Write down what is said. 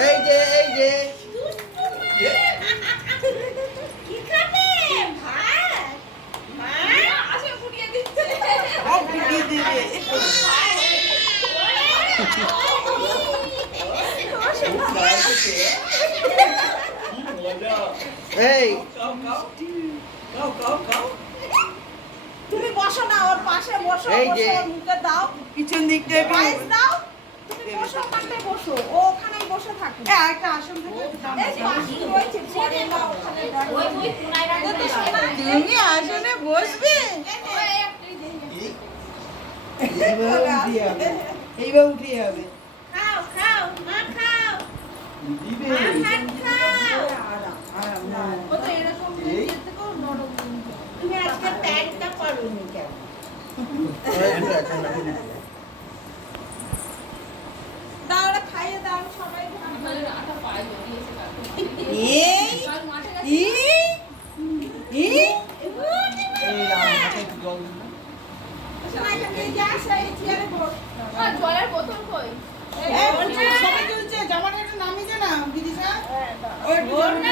এই যে কি খাবে ভাত আসে ফুটিয়ে দিচ্ছে ফুটিয়ে দিবে এই তুমি বসো না ওর পাশে বসো এই যে। বসো মুখে দাও পিছন দিকটায় পায়েস দাও তুমি বসো পাশে বসো ও ওখানেই বসে থাকে একটা আসন থেকে এই যে আসন রয়েছে পরে দাও ওখানে ওই কোনায় রাখবে তুমি আসনে বসবে এইবার উঠে যাবে খাও খাও মা খাও দিবে মা খাও ও তো এরকম থেকেও নরম তুমি আজকে প্যান্টটা পরোনি কেন দাও ওরা খাইয়ে দাও সবাই জলের বোতল কই? সবাই চলছে জামাটা একটু নামিয়ে দে না দিদি স্যার ওর না